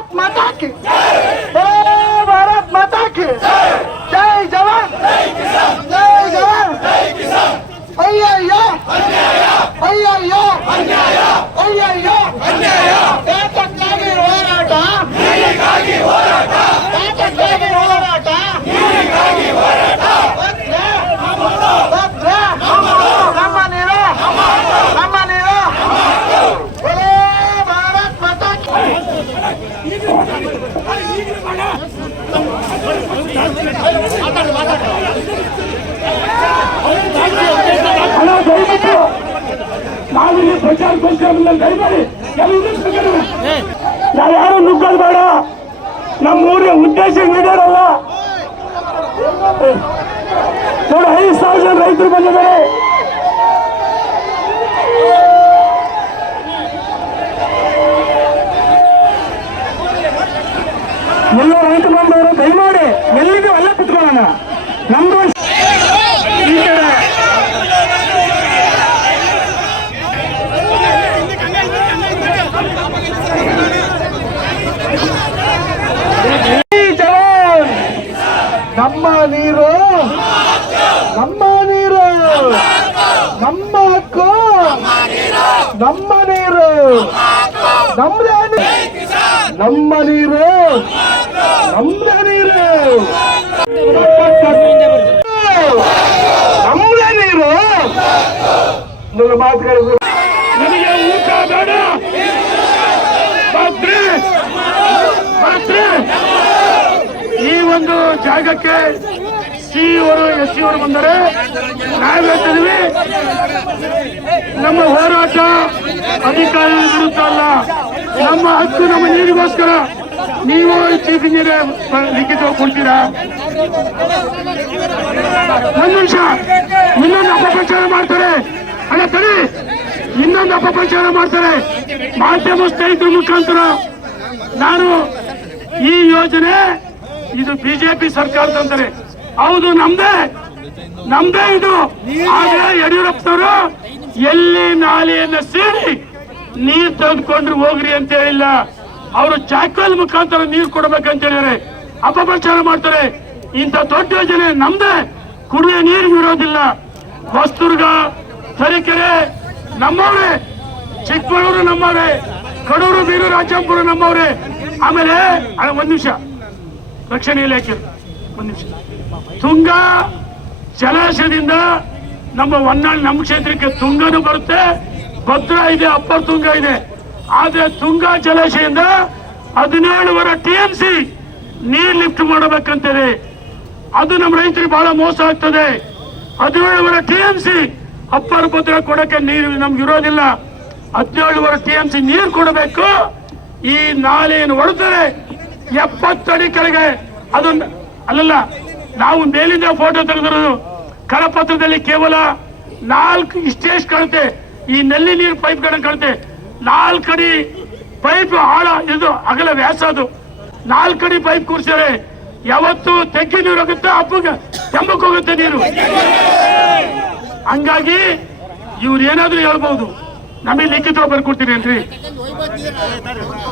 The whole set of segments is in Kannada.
भारत माता की, बोलो भारत माता की, जय जवान जय जवान। अय्यो अय्यो अय्यो ಹೋರಾಟ ನಾವಿಲ್ಲಿ ಪ್ರಚಾರಕ್ಕೋಸ್ಕರ ದಯಮಾಡಿ ಯಾರು ನುಗ್ಗೋದು ಬೇಡ. ನಮ್ಮೂರಿನ ಉದ್ದೇಶ ನೀಡೋರಲ್ಲ. ನೋಡಿ 5,000 ಜನ ರೈತರು ಬಂದಿದ್ದಾರೆ. ಎಲ್ಲ ರೈತ ಬಂದವರು ದಯಮಾಡಿ ಎಲ್ಲಿಗೆ ಅಲ್ಲೇ ಕುತ್ಕೊಳ್ಳೋಣ. ನಮ್ದು ಈ ಕಡೆ ನಮ್ಮ ನೀರು ನಮ್ಮ ನೀರು ನಮ್ಮ ಹಕ್ಕು ನಮ್ಮ ನೀರು ನಮ್ದೇ ನಮ್ಮ ನೀರು ನಮ್ದೇ ನೀರು ನಮ್ದೇ ನೀರು. ನನ್ನ ಮಾತುಗಳು ನನಗೆ ಊಟ ಬೇಡ. ಈ ಒಂದು ಜಾಗಕ್ಕೆ ಸಿಇಒರು ಎಸ್ಸಿಒರು ಬಂದರೆ ನಾವು ಹೇಳ್ತಿದ್ವಿ, ನಮ್ಮ ಹೋರಾಟ ಅಧಿಕಾರಿ ವಿರುದ್ಧ ಅಲ್ಲ, ನಮ್ಮ ಹಕ್ಕು ನಮ್ಮ ನೀರಿಗೋಸ್ಕರ. ನೀವು ಚೀಫ್ ಇಂಜಿನಿಯರ್ ಲಿಖಿತ ಕೊಡ್ತೀರಾ? ಒಂದು ನಿಮಿಷ, ಇನ್ನೊಂದು ಅಪಪ್ರಚಾರ ಮಾಡ್ತಾರೆ. ಅಲ್ಲ ತಡಿ, ಇನ್ನೊಂದು ಅಪಪ್ರಚಾರ ಮಾಡ್ತಾರೆ ಮಾಧ್ಯಮ ಸ್ನೇಹಿತರ ಮುಖಾಂತರ. ನಾನು ಈ ಯೋಜನೆ ಇದು ಬಿಜೆಪಿ ಸರ್ಕಾರದಂತಾರೆ. ಹೌದು, ನಮ್ದೇ ಇದು. ಆದ್ರೆ ಯಡಿಯೂರಪ್ಪನವರು ಎಲ್ಲಿ ನಾಲೆಯನ್ನ ಸೇರಿ ನೀರು ತೆಗೆದುಕೊಂಡ್ರು ಹೋಗ್ರಿ ಅಂತ ಹೇಳಿಲ್ಲ. ಅವರು ಚಾಕಲ್ ಮುಖಾಂತರ ನೀರು ಕೊಡ್ಬೇಕಂತ ಹೇಳಿದ್ರೆ ಅಪಪ್ರಚಾರ ಮಾಡ್ತಾರೆ. ಇಂಥ ದೊಡ್ಡ ಯೋಜನೆ ನಮ್ದೇ. ಕುಡಿಯೋ ನೀರಿಗೆ ಇರೋದಿಲ್ಲ. ಹೊಸದುರ್ಗ, ತರೀಕೆರೆ ನಮ್ಮವ್ರೆ, ಚಿಕ್ಕಮಗಳೂರು ನಮ್ಮವ್ರೆ, ಕಡೂರು, ಬೀರೂರು, ರಾಜಾಪುರ ನಮ್ಮವ್ರೆ. ಆಮೇಲೆ ಒಂದ್ ನಿಮಿಷ, ರಕ್ಷಣೆ ಇಲಾಖೆ ಒಂದ್ ನಿಮಿಷ. ತುಂಗಾ ಜಲಾಶಯದಿಂದ ನಮ್ಮ ಹೊನ್ನಾಳಿ, ನಮ್ಮ ಕ್ಷೇತ್ರಕ್ಕೆ ತುಂಗನೂ ಬರುತ್ತೆ, ಭದ್ರಾ ಇದೆ, ಅಪ್ಪರ್ ತುಂಗ ಇದೆ. ಆದ್ರೆ ತುಂಗಾ ಜಲಾಶಯದಿಂದ 17.5 TMC ನೀರ್ ಲಿಫ್ಟ್ ಮಾಡಬೇಕಂತೇಳಿ. ಅದು ನಮ್ಮ ರೈತರಿಗೆ ಬಹಳ ಮೋಸ ಆಗ್ತದೆ. 17.5 TMC ಅಪ್ಪರ್ ಭದ್ರಾ ಕೊಡಕ್ಕೆ ನೀರು ನಮ್ಗೆ ಇರೋದಿಲ್ಲ. 17.5 TMC ನೀರು ಕೊಡಬೇಕು. ಈ ನಾಲೆಯನ್ನು ಹೊಡೆದರೆ 70 ಅಡಿ ಕೆಳಗೆ. ಅದು ಅಲ್ಲಲ್ಲ, ನಾವು ಮೇಲಿಂದ ಫೋಟೋ ತೆಗೆದಿರೋದು. ಕರಪತ್ರದಲ್ಲಿ ಕೇವಲ 4 ಇಷ್ಟೇಷ್ಟು ಕಾಣುತ್ತೆ. ಈ ನಲ್ಲಿ ನೀರು ಪೈಪ್ ಗಳನ್ನ ಕಾಣುತ್ತೆ. 4 ಅಡಿ ಪೈಪ್ ಆಳ, ಇದು ಅಗಲ ವ್ಯಾಸ. ಅದು 4 ಅಡಿ ಪೈಪ್ ಕೂರಿಸಿದರೆ ಯಾವತ್ತು ತೆಗ್ಗಿ ನೀರು ಹೋಗುತ್ತೆ, ಹಬ್ಬಕ್ಕೆ ಕೆಂಬಕ್ಕೆ ಹೋಗುತ್ತೆ ನೀರು. ಹಂಗಾಗಿ ಇವ್ರು ಏನಾದ್ರೂ ಹೇಳ್ಬಹುದು. ನಮಗೆ ಲಿಖಿತ ಬರ್ಕೊಡ್ತೀನಿ ಏನ್ರಿ?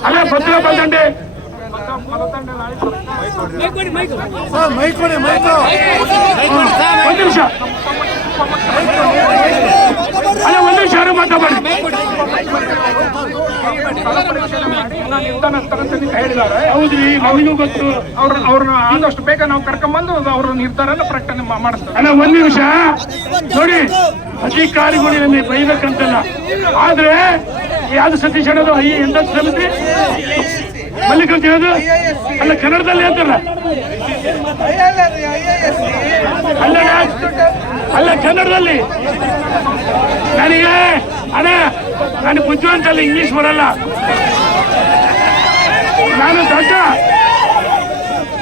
ಅಲ್ಲೇ ಭದ್ರಾ ಬಲ್ದಂಡೆ ಒಂದು ನಿಮಿಷ, ಅಲ್ಲ ಒಂದು ನಿಮಿಷ ಯಾರು ಮಾತಾಡಿ. ಹೌದ್ರಿ, ನಮಗೂ ಗೊತ್ತು. ಅವ್ರನ್ನ ಆದಷ್ಟು ಬೇಗ ನಾವು ಕರ್ಕೊಂಡ್ಬಂದು ಅವ್ರ ನಿರ್ಧಾರನ ಪ್ರಕಟಣೆ ಮಾಡಿಸ್ತಾರೆ. ಅಲ್ಲ ಒಂದ್ ನಿಮಿಷ ನೋಡಿ, ಅಧಿಕಾರಿಗಳು ನಮಗೆ ಬೈಬೇಕಂತಲ್ಲ. ಆದ್ರೆ ಯಾವ್ದು ಸತೀಶ್ ಹೇಳೋದು ಎಂತ ಸಮಿತಿ ಮಲ್ಲಿಕಂತ ಹೇಳೋದು ಅಲ್ಲ, ಕನ್ನಡದಲ್ಲಿ ಅಂತಾರ. ಅಲ್ಲ ಕನ್ನಡದಲ್ಲಿ ನನಗೆ ಅಣ್ಣ, ನನಗೆ ಬುದ್ಧಿವಂತಲ್ಲ, ಇಂಗ್ಲಿಷ್ ಬರಲ್ಲ. ನಾನು ದೊಡ್ಡ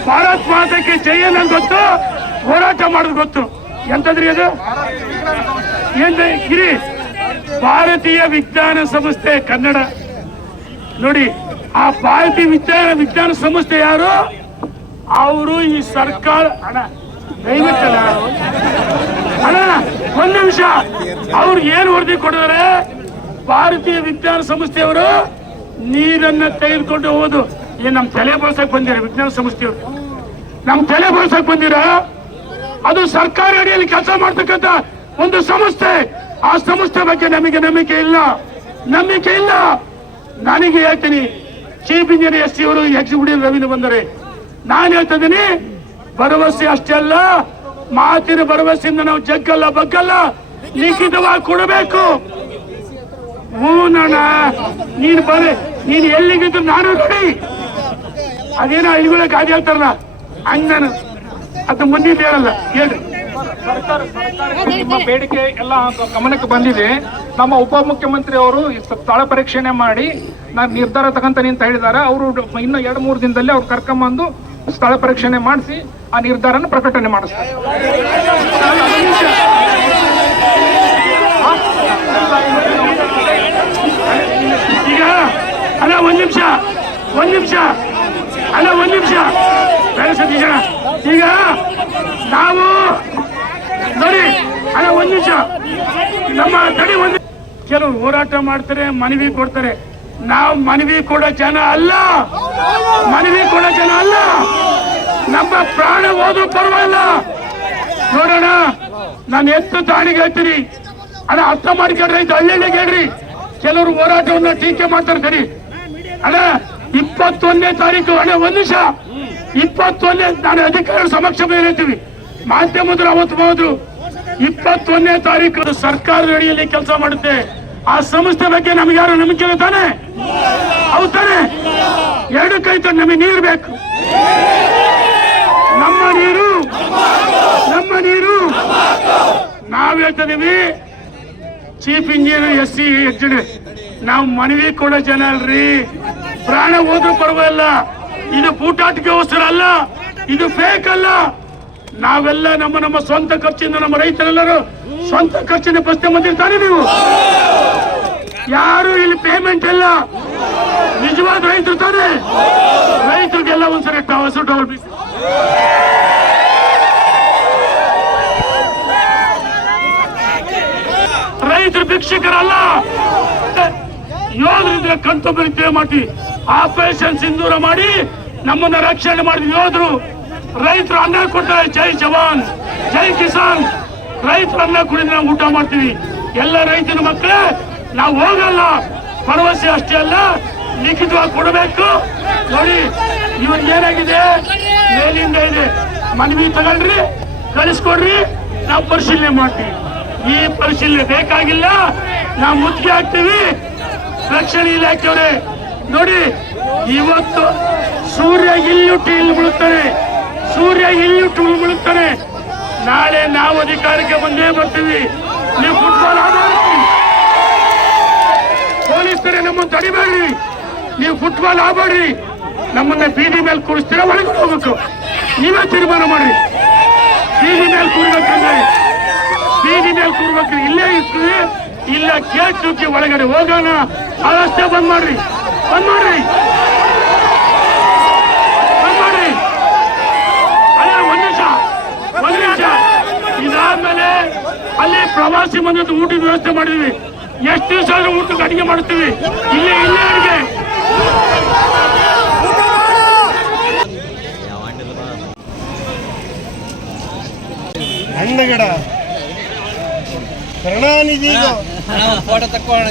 ಭಾರತ್ ಮಾತಕ್ಕೆ ಜಯ ನನ್ ಗೊತ್ತು, ಹೋರಾಟ ಮಾಡೋದು ಗೊತ್ತು. ಎಂತದ್ರಿ ಅದು? ಏನ್ ಗಿರಿ? ಭಾರತೀಯ ವಿಜ್ಞಾನ ಸಂಸ್ಥೆ ಕನ್ನಡ ನೋಡಿ. ಆ ಭಾರತೀಯ ವಿಜ್ಞಾನ ಸಂಸ್ಥೆ ಯಾರು? ಅವರು ಈ ಸರ್ಕಾರ. ಅಣ್ಣ ದಯವಿಟ್ಟಲ್ಲ ಅಣ್ಣ ಒಂದ್ ನಿಮಿಷ, ಅವ್ರು ಏನು ವರದಿ ಕೊಡಿದಾರೆ? ಭಾರತೀಯ ವಿಜ್ಞಾನ ಸಂಸ್ಥೆಯವರು ನೀರನ್ನ ತೆಗೆದುಕೊಂಡು ಹೋಗೋದು ಏನ್ ನಮ್ ತಲೆ ಬಳಸಕ್ ಬಂದಿರ ವಿಜ್ಞಾನ ಸಂಸ್ಥೆಯವರು? ನಮ್ ತಲೆ ಬಳಸಕ್ ಬಂದಿರ? ಅದು ಸರ್ಕಾರಿ ಅಡಿಯಲ್ಲಿ ಕೆಲಸ ಮಾಡ್ತಕ್ಕಂಥ ಒಂದು ಸಂಸ್ಥೆ. ಆ ಸಂಸ್ಥೆ ಬಗ್ಗೆ ನಮಗೆ ನಂಬಿಕೆ ಇಲ್ಲ. ನನಗೆ ಹೇಳ್ತೀನಿ, ಚೀಫ್ ಇಂಜಿನಿಯರ್ ಎಸ್ ಸಿ ಅವರು ಎಕ್ಸಿಕ್ಯೂಟಿವ್ ರವೀಂದ್ರ ಬಂದರೆ ನಾನು ಹೇಳ್ತಾ ಇದ್ದೀನಿ, ಭರವಸೆ ಅಷ್ಟೇ ಅಲ್ಲ, ಮಾತಿನ ಭರವಸೆಯಿಂದ ನಾವು ಜಗ್ಗಲ್ಲ ಬಗ್ಗಲ್ಲ, ಲಿಖಿತವಾಗಿ ಕೊಡಬೇಕು. ಹೂನಣ್ಣ, ನೀನು ಎಲ್ಲಿಗಿದ್ರು ನಾನು ನೋಡಿ. ಅದೇನೋ ಇಳುಗಳ ಗಾಡಿ ಹೇಳ್ತಾರಲ್ಲ ಹಂಗ ನಾನು ಅದು ಮುಂದಿನ ಹೇಳಲ್ಲ. ಹೇಳ್ರಿ. ನಿಮ್ಮ ಬೇಡಿಕೆ ಎಲ್ಲ ಗಮನಕ್ಕೆ ಬಂದಿದೆ. ನಮ್ಮ ಉಪಮುಖ್ಯಮಂತ್ರಿ ಅವರು ಸ್ಥಳ ಪರೀಕ್ಷಣೆ ಮಾಡಿ ನಾನು ನಿರ್ಧಾರ ತಗೊಂತೀನಿ ಅಂತ ಹೇಳಿದ್ದಾರೆ. ಅವರು ಇನ್ನು 2-3 ದಿನದಲ್ಲಿ ಅವ್ರು ಕರ್ಕೊಂಬಂದು ಸ್ಥಳ ಪರೀಕ್ಷಣೆ ಮಾಡಿಸಿ ಆ ನಿರ್ಧಾರನ ಪ್ರಕಟಣೆ ಮಾಡಿಸ್ತಾರೆ. ಈಗ ಅಲ್ಲ ಒಂದ್ ನಿಮಿಷ ಬೇರೆ ಸತೀಶ, ಈಗ ನಾವು ನೋಡಿ ಅಲ್ಲ ಒಂದ್ ನಿಮಿಷ, ನಮ್ಮ ತಡಿ ಒಂದು ಕೆಲವು ಹೋರಾಟ ಮಾಡ್ತಾರೆ, ಮನವಿ ಕೊಡ್ತಾರೆ. ನಾವು ಮನವಿ ಕೊಡೋ ಜನ ಅಲ್ಲ, ನಮ್ಮ ಪ್ರಾಣ ಹೋದ್ರೂ ಪರವಾಗಿಲ್ಲ. ನೋಡೋಣ, ನಾನು ಎತ್ತು ತಾಣಿಗೆ ಹೇಳ್ತೀನಿ, ಅಲ್ಲ ಅರ್ಥ ಮಾಡ್ಕೊಂಡ್ರೆ ಇದು ಹಳ್ಳಿಗೆ ಹೇಳ್ರಿ. ಕೆಲವರು ಹೋರಾಟವನ್ನ ಟೀಕೆ ಮಾಡ್ತಾರೆ. ಸರಿ ಅಣ್ಣ, 21ನೇ ತಾರೀಕು ಅಣ್ಣ ಒಂದ್ ನಿಮಿಷ, 21ನೇ ನಾನು ಅಧಿಕಾರಿಗಳ ಸಮಕ್ಷ ಹೇಳ್ತೀವಿ, ಮಾಧ್ಯಮದ್ರು ಅವತ್ತು ಹೋದ್ರು. 21ನೇ ತಾರೀಕು ಸರ್ಕಾರದ ಅಡಿಯಲ್ಲಿ ಕೆಲಸ ಮಾಡುತ್ತೆ. ಆ ಸಂಸ್ಥೆ ಬಗ್ಗೆ ನಮ್ಗೆ ಯಾರು ನಂಬಿಕೆ ತಾನೆ? ಹೌದು ತಾನೆ? 2 ಕೈ ತೊಂಡು ನಮಗೆ ನೀರು ಬೇಕು. ನಮ್ಮ ನೀರು ನಾವ್ ಹೇಳ್ತಿದೀವಿ. Chief engineer S C executive ನಾವು ಮನವಿ ಕೊಡೋ ಜನ ಅಲ್ರಿ. ಪ್ರಾಣ ಹೋದ್ರೂ ಪರವಾಗಿಲ್ಲ. ಇದು ಬೂಟಾಟಿಕೆಗೋಸ್ಕರ ಅಲ್ಲ, ಇದು ಫೇಕ್ ಅಲ್ಲ. ನಾವೆಲ್ಲ ನಮ್ಮ ಸ್ವಂತ ಖರ್ಚಿಂದ, ನಮ್ಮ ರೈತರೆಲ್ಲರೂ ಸ್ವಂತ ಖರ್ಚಿನ ಪ್ರಶ್ನೆ ಬಂದಿರ್ತಾನೆ. ನೀವು ಯಾರು ಇಲ್ಲಿ ಪೇಮೆಂಟ್ ಇಲ್ಲ, ನಿಜವಾದ ರೈತರು ತಾನೆ. ರೈತರಿಗೆಲ್ಲ ಒಂದ್ಸರಿ ಹಸು ಟವಲ್ ಬೀಸಿ. ರೈತರು ಭಿಕ್ಷಕರಲ್ಲ. ಯೋಧರಿಂದ ಕಂತು ಬೆಳಿತೇವೆ ಮಾಡಿ ಆಪರೇಷನ್ ಸಿಂಧೂರ ಮಾಡಿ ನಮ್ಮನ್ನ ರಕ್ಷಣೆ ಮಾಡಿದ ಯೋಧರು. ರೈತರು ಅನ್ನ ಕೊಡ್ತಾರೆ, ಜೈ ಜವಾನ್ ಜೈ ಕಿಸಾನ್. ರೈತರು ಅನ್ನ ಕುಡಿದು ನಾವು ಊಟ ಮಾಡ್ತೀವಿ. ಎಲ್ಲ ರೈತನ ಮಕ್ಕಳೇ, ನಾವು ಹೋಗಲ್ಲ. ಭರವಸೆ ಅಷ್ಟೇ ಅಲ್ಲ, ಲಿಖಿತವಾಗಿ ಕೊಡಬೇಕು. ನೋಡಿ ಇವ್ರಿಗೆ ಏನಾಗಿದೆ, ಮೇಲಿಂದ ಇದೆ, ಮನವಿ ತಗೊಳ್ರಿ, ಕಳಿಸ್ಕೊಡ್ರಿ, ನಾವು ಪರಿಶೀಲನೆ ಮಾಡ್ತೀವಿ. ಈ ಪರಿಶೀಲನೆ ಬೇಕಾಗಿಲ್ಲ, ನಾವು ಮುತ್ತಿಗೆ ಹಾಕ್ತೀವಿ. ರಕ್ಷಣೆ ಇಲಾಖೆಯವರೇ ನೋಡಿ, ಇವತ್ತು ಸೂರ್ಯ ಇಲ್ಲಿಟ್ಟು ಇಲ್ಲಿ ಮುಳುಗ್ತಾನೆ. ನಾಳೆ ನಾವು ಅಧಿಕಾರಕ್ಕೆ ಬಂದೇ ಬರ್ತೀವಿ. ನೀವು ಫುಟ್ಬಾಲ್ ಆಡಬೇಡಿ, ಪೊಲೀಸರೇ ನಮ್ಮನ್ನು ತಡಿಬೇಡ್ರಿ. ನೀವು ಫುಟ್ಬಾಲ್ ಆಡಬೇಡ್ರಿ, ನಮ್ಮನ್ನ ಬೀದಿ ಮೇಲೆ ಕೂರಿಸ್ತೀರ, ಒಳಗಡೆ ಹೋಗ್ಬೇಕು. ನೀವೇ ತೀರ್ಮಾನ ಮಾಡ್ರಿ. ಬೀದಿ ಮೇಲೆ ಕೂರ್ಬೇಕಂದ್ರೆ ಇಲ್ಲೇ ಇರ್ತೀವಿ, ಇಲ್ಲ ಗೇಟ್ ಚುಕ್ಕಿ ಒಳಗಡೆ ಹೋಗೋಣ. ಆ ರಸ್ತೆ ಬಂದ್ ಮಾಡ್ರಿ. ಅಲ್ಲ ಒಂದ್ ನಿಮಿಷ. ಇದಾದ್ಮೇಲೆ ಅಲ್ಲಿ ಪ್ರವಾಸಿ ಬಂದದ್ದು ಊಟದ ವ್ಯವಸ್ಥೆ ಮಾಡಿದ್ವಿ. ಎಷ್ಟು ದಿವಸ ಆದ್ರೂ ಊಟಕ್ಕೆ ಅಡಿಗೆ ಮಾಡ್ತೀವಿ. ಇಲ್ಲೇ ಅಡಿಗೆ. ಹಣ್ಣಗಡ ಕರುಣಾನಿಧಿ ಫೋಟೋ ತಕ್ಕೊಳ್ಳೋಣ.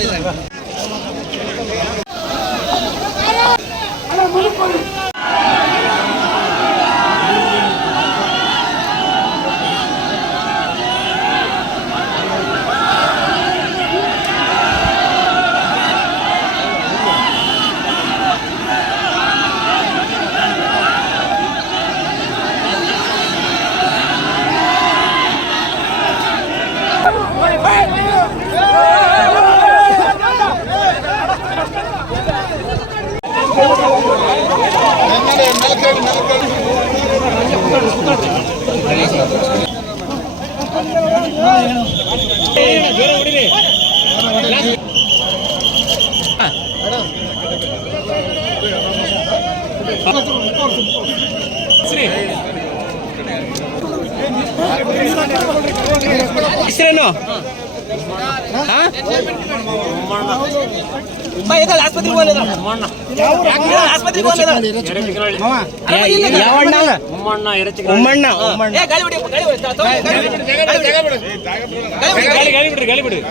ಹೆಸರೇನು? ಗಾಳಿ ಬಿಡ್ರಿ